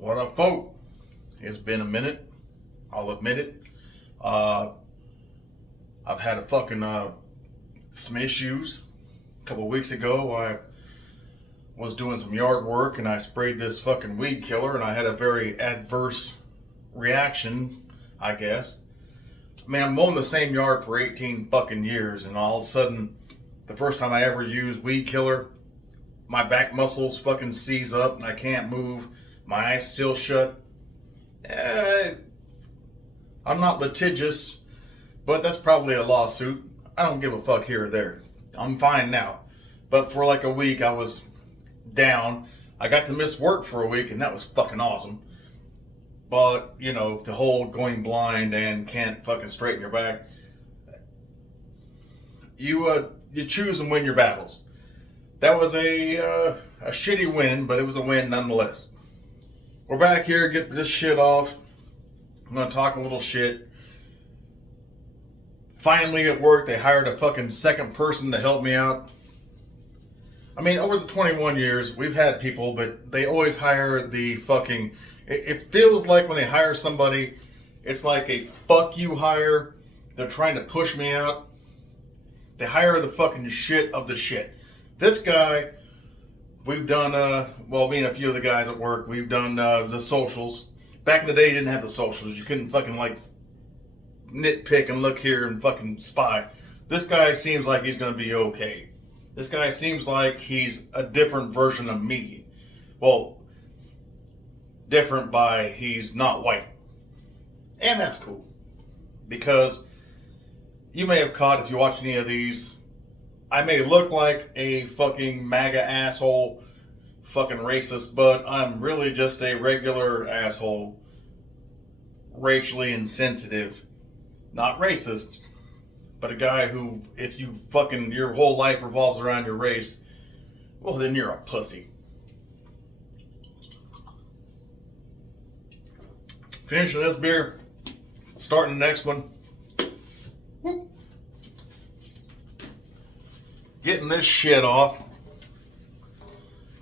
What up, folk? It's been a minute. I'll admit it. I've had some issues. A couple of weeks ago, I was doing some yard work and I sprayed this fucking weed killer, and I had a very adverse reaction, I guess. Man, I'm mowing the same yard for 18 fucking years, and all of a sudden, the first time I ever used weed killer, my back muscles fucking seize up and I can't move. My eyes still shut. I'm not litigious, but that's probably a lawsuit. I don't give a fuck here or there. I'm fine now. But for like a week, I was down. I got to miss work for a week, and that was fucking awesome. But, you know, the whole going blind and can't fucking straighten your back. You choose and win your battles. That was a shitty win, but it was a win nonetheless. We're back here, get this shit off. I'm going to talk a little shit. Finally at work, they hired a fucking second person to help me out. I mean, over the 21 years, we've had people, but they always hire the fucking... It feels like when they hire somebody, it's like a fuck you hire. They're trying to push me out. They hire the fucking shit of the shit. This guy, we've done, me and a few of the guys at work, we've done the socials. Back in the day, you didn't have the socials. You couldn't fucking like nitpick and look here and fucking spy. This guy seems like he's going to be okay. This guy seems like he's a different version of me. Well, different by he's not white. And that's cool. Because you may have caught, if you watch any of these, I may look like a fucking MAGA asshole, fucking racist, but I'm really just a regular asshole, racially insensitive, not racist, but a guy who, if you fucking, your whole life revolves around your race, well then you're a pussy. Finishing this beer, starting the next one. Whoop. Getting this shit off.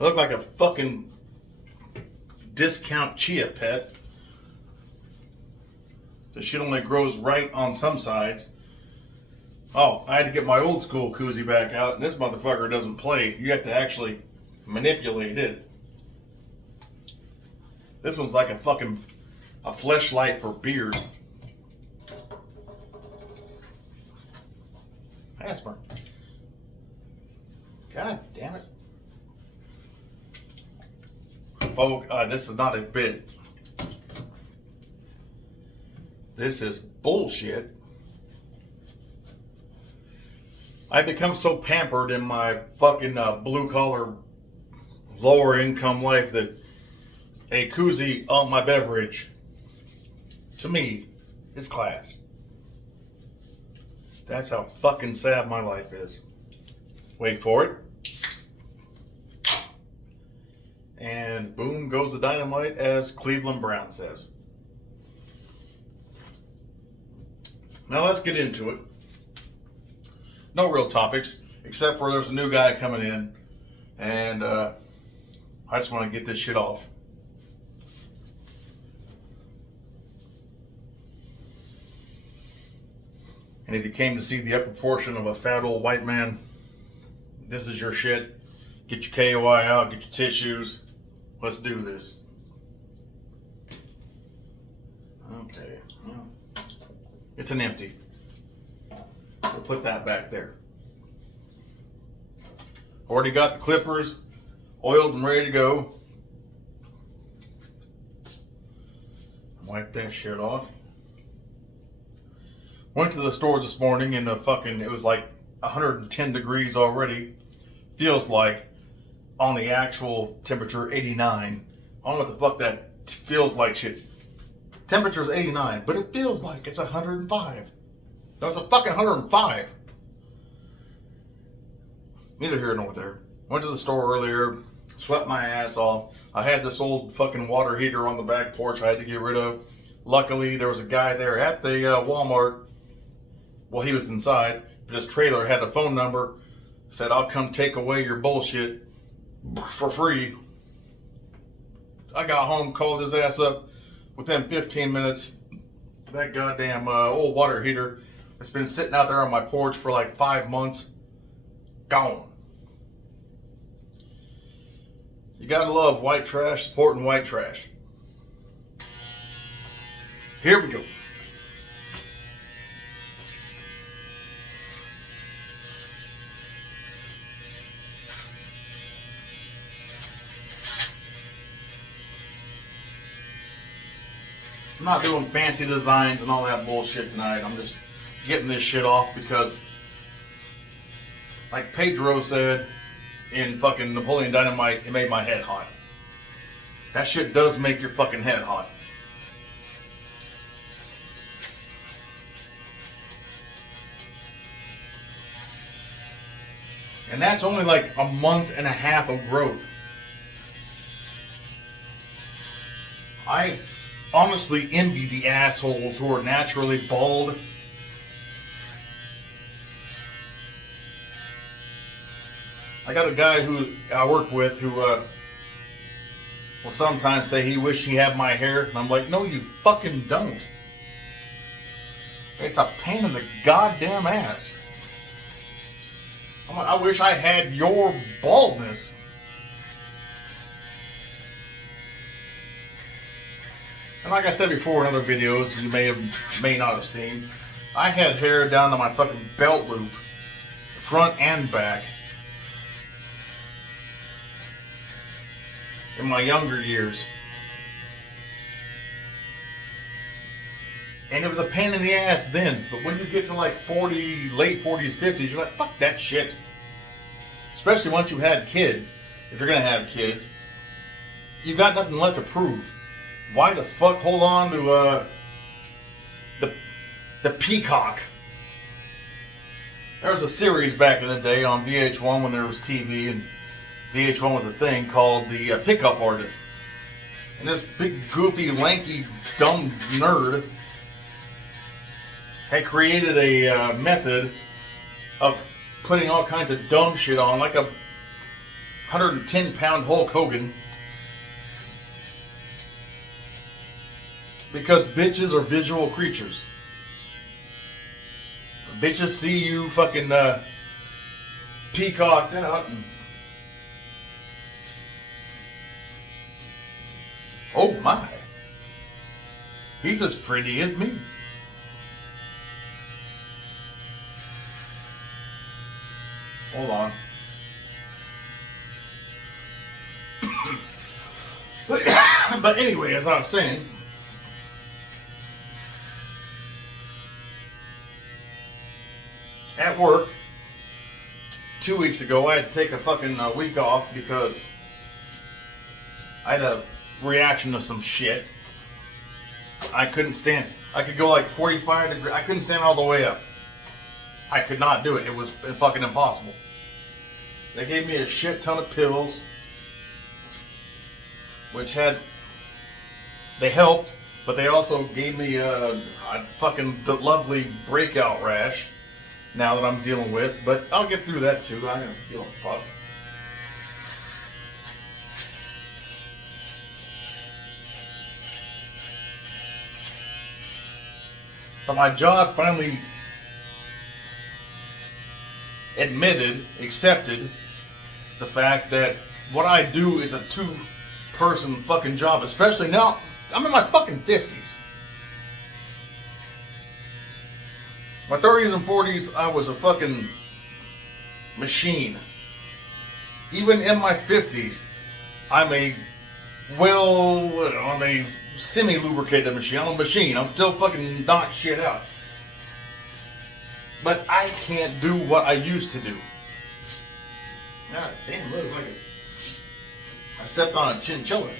I look like a fucking discount chia pet. The shit only grows right on some sides. Oh, I had to get my old school koozie back out, and this motherfucker doesn't play. You have to actually manipulate it. This one's like a fleshlight for beers. Asper. God damn it. Folk, this is not a bit. This is bullshit. I've become so pampered in my fucking blue collar, lower income life that a koozie on my beverage, to me, is class. That's how fucking sad my life is. Wait for it. And boom goes the dynamite, as Cleveland Brown says. Now let's get into it. No real topics, except for there's a new guy coming in, and I just want to get this shit off. And if you came to see the upper portion of a fat old white man, this is your shit. Get your KOI out, get your tissues. Let's do this. Okay, well, it's an empty. We'll put that back there. Already got the clippers oiled and ready to go. Wipe that shit off. Went to the store this morning and it was like 110 degrees already. Feels like on the actual temperature 89. I don't know what the fuck that feels like shit. Temperature is 89, but it feels like it's 105. No, it's a fucking 105. Neither here nor there. Went to the store earlier, swept my ass off. I had this old fucking water heater on the back porch I had to get rid of. Luckily, there was a guy there at the Walmart. Well, he was inside, but his trailer had a phone number. Said, I'll come take away your bullshit for free. I got home, called his ass up within 15 minutes. That goddamn old water heater that's been sitting out there on my porch for like 5 months, gone. You gotta love white trash, supporting white trash. Here we go. I'm not doing fancy designs and all that bullshit tonight. I'm just getting this shit off because, like Pedro said in fucking Napoleon Dynamite, it made my head hot. That shit does make your fucking head hot. And that's only like a month and a half of growth. I honestly envy the assholes who are naturally bald. I got a guy who I work with who will sometimes say he wish he had my hair. And I'm like, no, you fucking don't. It's a pain in the goddamn ass. I wish I had your baldness. And like I said before in other videos you may not have seen, I had hair down to my fucking belt loop, front and back, in my younger years. And it was a pain in the ass then, but when you get to like 40, late 40s, 50s, you're like, fuck that shit. Especially once you had kids. If you're gonna have kids, you've got nothing left to prove. Why the fuck hold on to the peacock? There was a series back in the day on VH1 when there was TV, and VH1 was a thing called the Pickup Artist. And this big, goofy, lanky, dumb nerd had created a method of putting all kinds of dumb shit on, like a 110-pound Hulk Hogan. Because bitches are visual creatures. Bitches see you fucking peacocked out and oh my, he's as pretty as me. Hold on. But anyway, as I was saying, at work 2 weeks ago, I had to take a fucking week off because I had a reaction to some shit. I couldn't stand. I could go like 45 degrees. I couldn't stand all the way up. I could not do it. It was fucking impossible. They gave me a shit ton of pills, which they helped, but they also gave me a fucking lovely breakout rash now that I'm dealing with. But I'll get through that too. I don't feel a fuck. But my job finally accepted the fact that what I do is a two-person fucking job, especially now I'm in my fucking 50s. My 30s and 40s, I was a fucking machine. Even in my 50s, I'm a semi-lubricated machine. I'm a machine. I'm still fucking knock shit out. But I can't do what I used to do. God damn, look like I stepped on a chinchilla.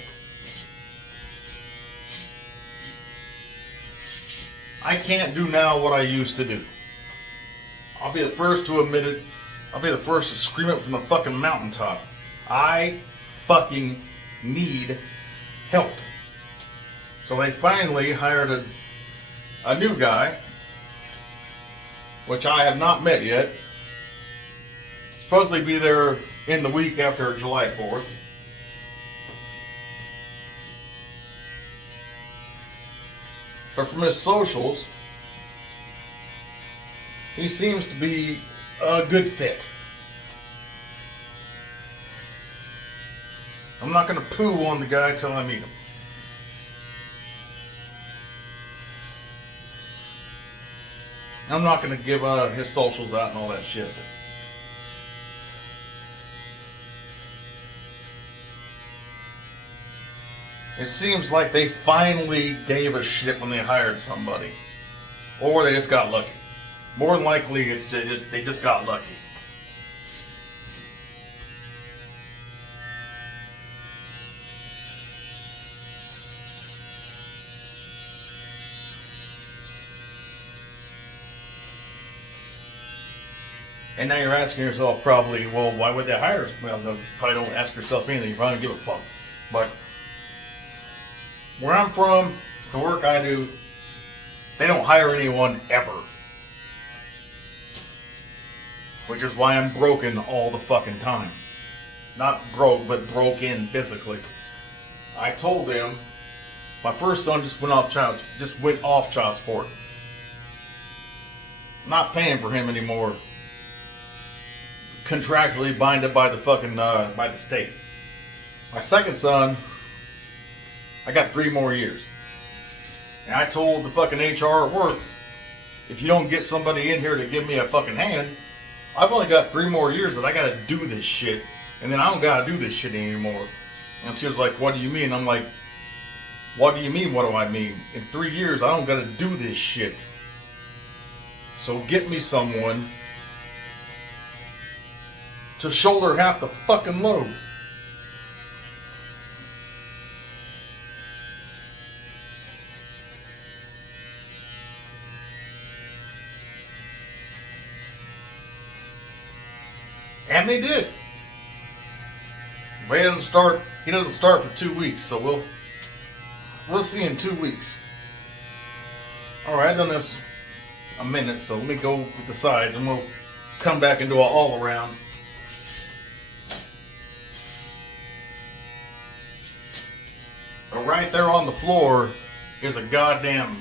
I can't do now what I used to do. I'll be the first to admit it. I'll be the first to scream it from the fucking mountaintop. I fucking need help. So they finally hired a new guy, which I have not met yet. Supposedly be there in the week after July 4th. But from his socials, he seems to be a good fit. I'm not going to poo on the guy till I meet him. I'm not going to give his socials out and all that shit. It seems like they finally gave a shit when they hired somebody. Or they just got lucky. More than likely, they just got lucky. And now you're asking yourself probably, well, why would they hire us? Well, you probably don't ask yourself anything. You probably don't give a fuck. But where I'm from, the work I do, they don't hire anyone ever. Which is why I'm broken all the fucking time. Not broke, but broken physically. I told them my first son just went off child support. I'm not paying for him anymore. Contractually binded by the fucking by the state. My second son, I got 3 more years. And I told the fucking HR at work, if you don't get somebody in here to give me a fucking hand, I've only got 3 more years that I gotta do this shit, and then I don't gotta do this shit anymore. And she was like, what do you mean? I'm like, what do you mean, what do I mean? In 3 years, I don't gotta do this shit. So get me someone to shoulder half the fucking load. And they did. He doesn't start for 2 weeks, so we'll see in 2 weeks. Alright, I've done this a minute, so let me go with the sides and we'll come back and do an all around. But right there on the floor is a goddamn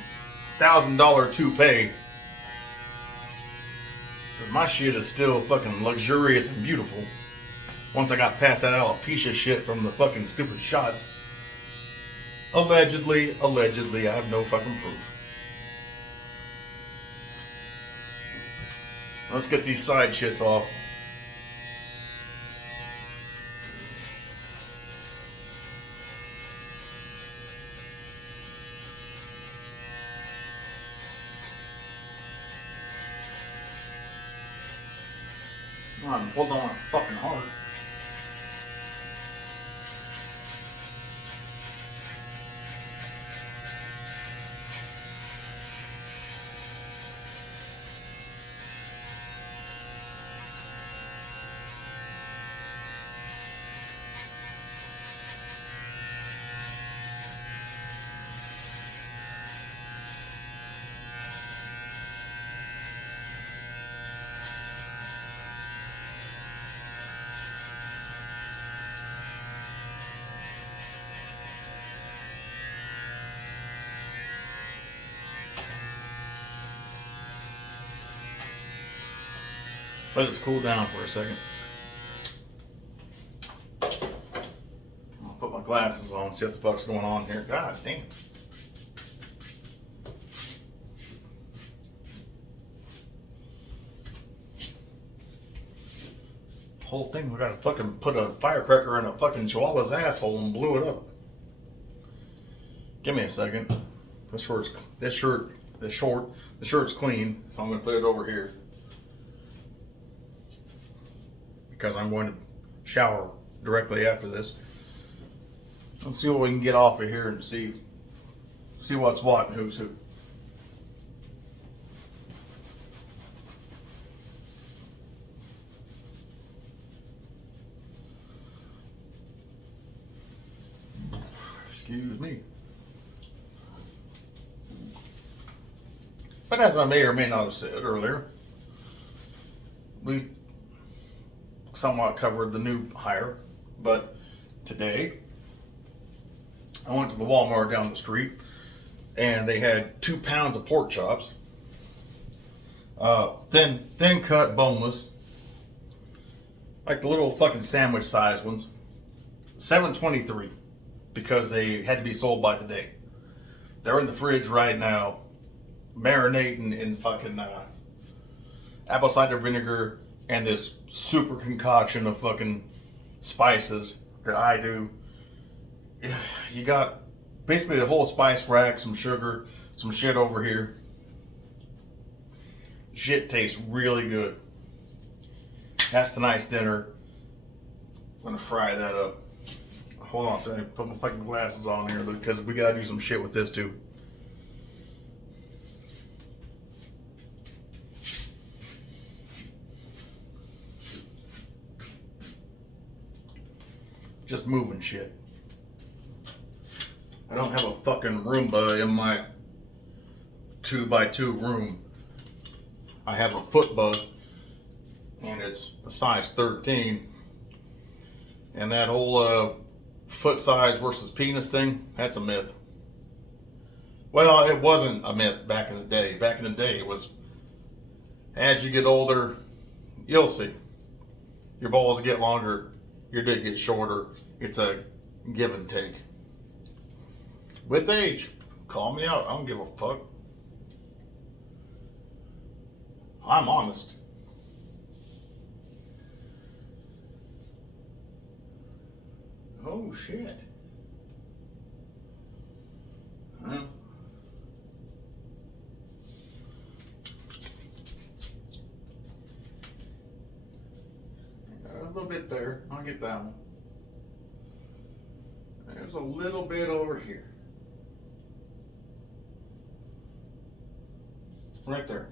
$1,000 toupee. Because my shit is still fucking luxurious and beautiful. Once I got past that alopecia shit from the fucking stupid shots. Allegedly, I have no fucking proof. Let's get these side shits off. Come on, hold on fucking hard. Let this cool down for a second. I'll put my glasses on, see what the fuck's going on here. God damn. Whole thing, we gotta fucking put a firecracker in a fucking chihuahua's asshole and blew it up. Give me a second. The shirt's clean, so I'm gonna put it over here. Because I'm going to shower directly after this. Let's see what we can get off of here and see what's what and who's who. Excuse me. But as I may or may not have said earlier, we somewhat covered the new hire, but today I went to the Walmart down the street and they had 2 pounds of pork chops, thin cut, boneless, like the little fucking sandwich size ones. $7.23 because they had to be sold by today. They're in the fridge right now, marinating in fucking apple cider vinegar and this super concoction of fucking spices that I do. You got basically a whole spice rack, some sugar, some shit over here. Shit tastes really good. That's tonight's dinner. I'm gonna fry that up. Hold on a second, put my fucking glasses on here because we gotta do some shit with this too. Just moving shit. I don't have a fucking Roomba in my 2x2 room. I have a footbug, and it's a size 13. And that whole foot size versus penis thing, that's a myth. Well, it wasn't a myth back in the day. Back in the day, it was, as you get older, you'll see. Your balls get longer, your dick gets shorter. It's a give and take. With age, call me out. I don't give a fuck. I'm honest. Oh shit. Huh? A little bit there. I'll get that one. There's a little bit over here. Right there.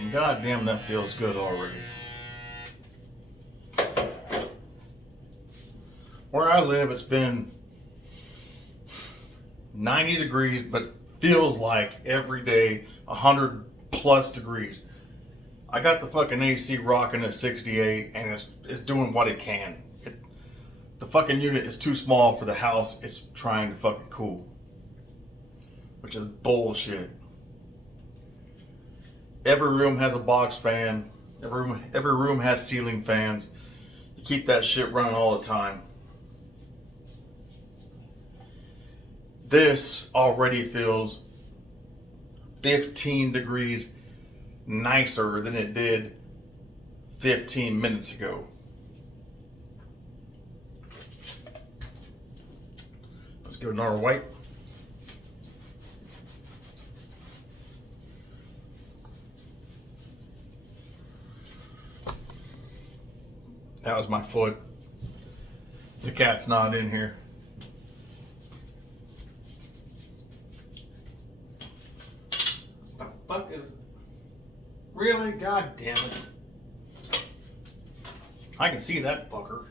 And goddamn, that feels good already. Where I live, it's been 90 degrees, but feels like every day 100 plus degrees. I got the fucking AC rocking at 68, and it's doing what it can. The fucking unit is too small for the house it's trying to fucking cool, which is bullshit. Every room has a box fan. Every room has ceiling fans. You keep that shit running all the time. This already feels 15 degrees nicer than it did 15 minutes ago. Let's give it another wipe. That was my foot. The cat's not in here. The fuck is... Really? God damn it. I can see that fucker.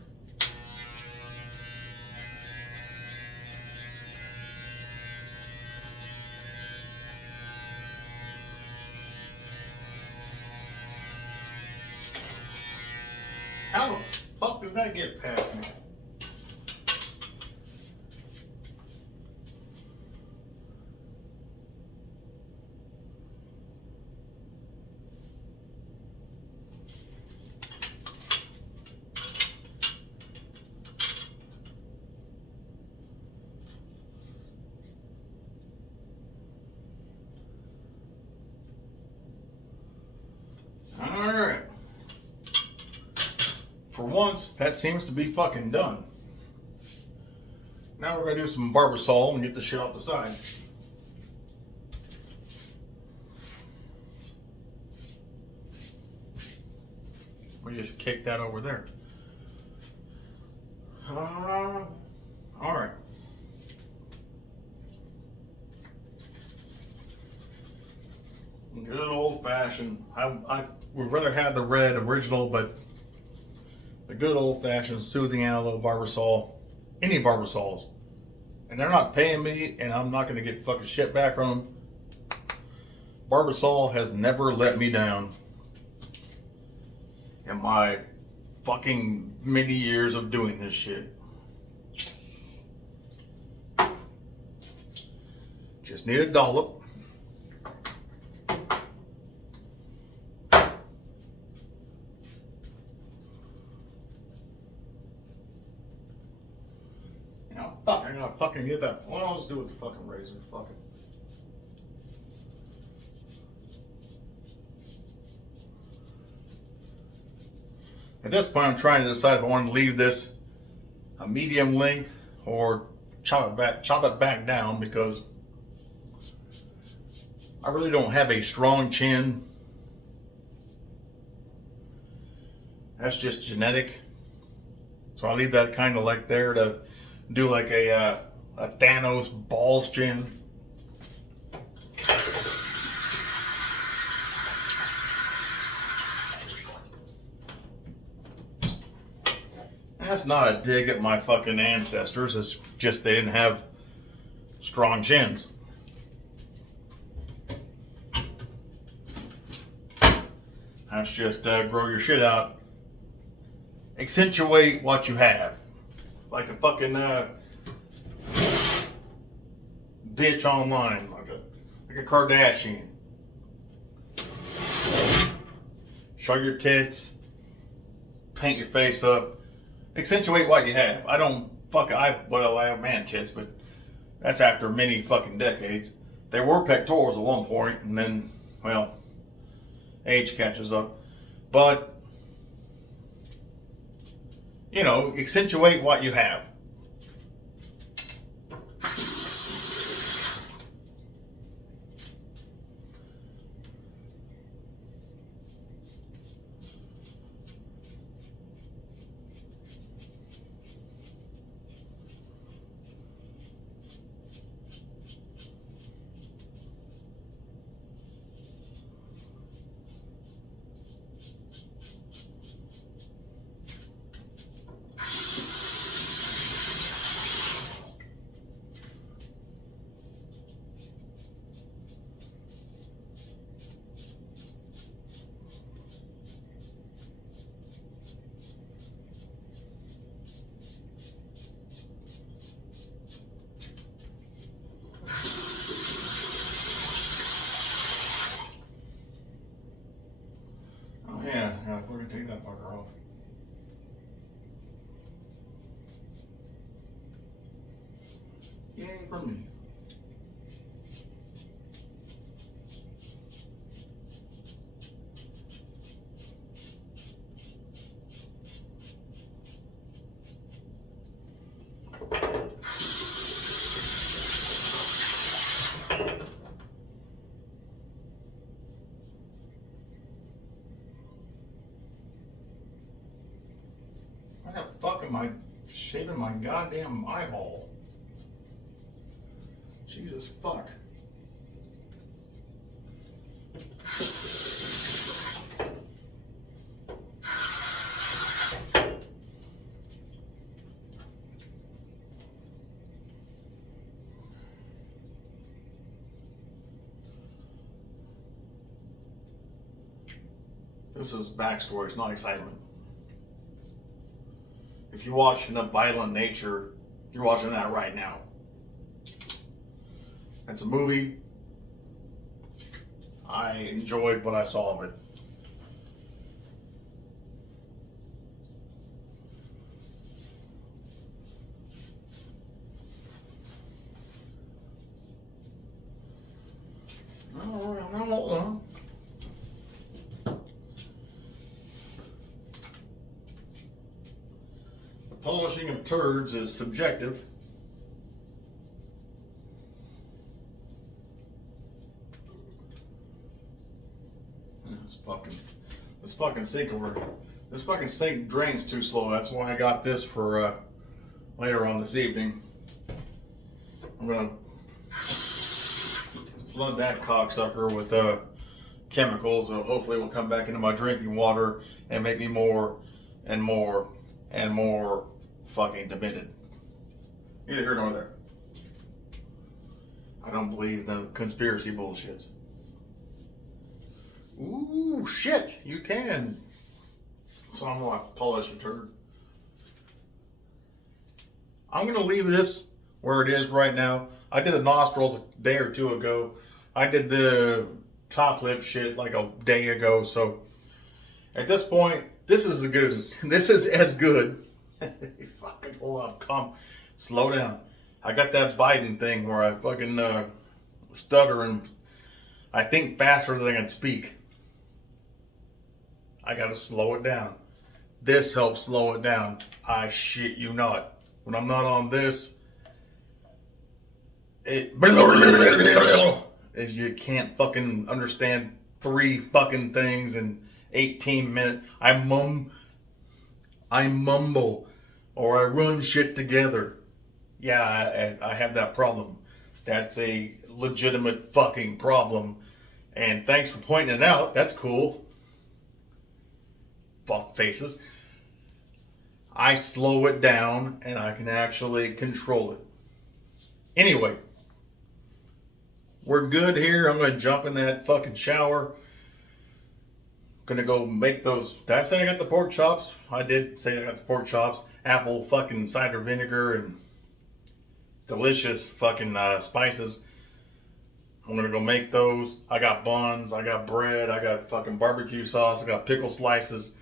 How the fuck did that get past me? Alright. For once, that seems to be fucking done. Now we're gonna do some Barbasol and get the shit off the side. We just kick that over there. Alright. Good old fashioned. I would rather have the red original, but The good old-fashioned soothing aloe Barbasol. Any Barbasols. And they're not paying me, and I'm not going to get fucking shit back from them. Barbasol has never let me down in my fucking many years of doing this shit. Just need a dollop. Fuck, I gotta fucking get that. What else do with the fucking razor? Fuck it. At this point, I'm trying to decide if I want to leave this a medium length or chop it back down, because I really don't have a strong chin. That's just genetic. So I leave that kind of like there to do like a Thanos balls chin. That's not a dig at my fucking ancestors. It's just they didn't have strong chins. That's just grow your shit out. Accentuate what you have. Like a fucking bitch online, like a Kardashian. Show your tits, paint your face up, accentuate what you have. I have man tits, but that's after many fucking decades. They were pectorals at one point, and then, well, age catches up. But you know, accentuate what you have. Yeah, if we're gonna take that fucker off. Yay for me. Why the fuck am I shaving my goddamn eyeball? Jesus fuck. This is backstory, it's not excitement. If you watch enough Violent Nature, you're watching that right now. It's a movie. I enjoyed what I saw of it. The polishing of turds is subjective. This fucking sink over. This fucking sink drains too slow. That's why I got this for later on this evening. I'm gonna flood that cocksucker with chemicals that hopefully will come back into my drinking water and make me more and more and more fucking demented. Neither here nor there. I don't believe the conspiracy bullshits. Ooh, shit, you can. So I'm gonna polish a turd. I'm gonna leave this where it is right now. I did the nostrils a day or two ago. I did the top lip shit like a day ago. So at this point, this is as good. Fucking hold up, calm, slow down. I got that Biden thing where I fucking stutter and I think faster than I can speak. I gotta slow it down. This helps slow it down. I shit you not. When I'm not on this, is you can't fucking understand 3 fucking things in 18 minutes. I mumble, or I run shit together. Yeah, I have that problem. That's a legitimate fucking problem. And thanks for pointing it out. That's cool. Fuck faces. I slow it down and I can actually control it. Anyway, we're good here. I'm going to jump in that fucking shower. Going to go make those. Did I say I got the pork chops? I did say I got the pork chops. Apple fucking cider vinegar and delicious fucking spices. I'm going to go make those. I got buns. I got bread. I got fucking barbecue sauce. I got pickle slices.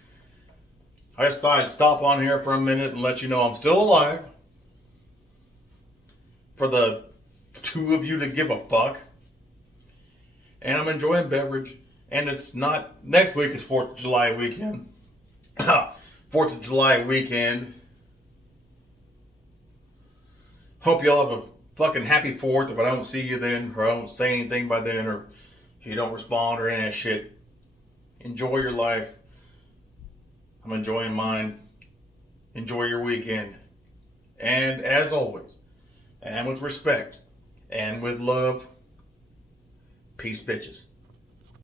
I just thought I'd stop on here for a minute and let you know I'm still alive. For the 2 of you to give a fuck. And I'm enjoying beverage. And it's not, next week is 4th of July weekend. 4th of July weekend. Hope y'all have a fucking happy 4th if I don't see you then, or I don't say anything by then, or if you don't respond or any of that shit. Enjoy your life. I'm enjoying mine. Enjoy your weekend. And as always, and with respect, and with love, peace, bitches.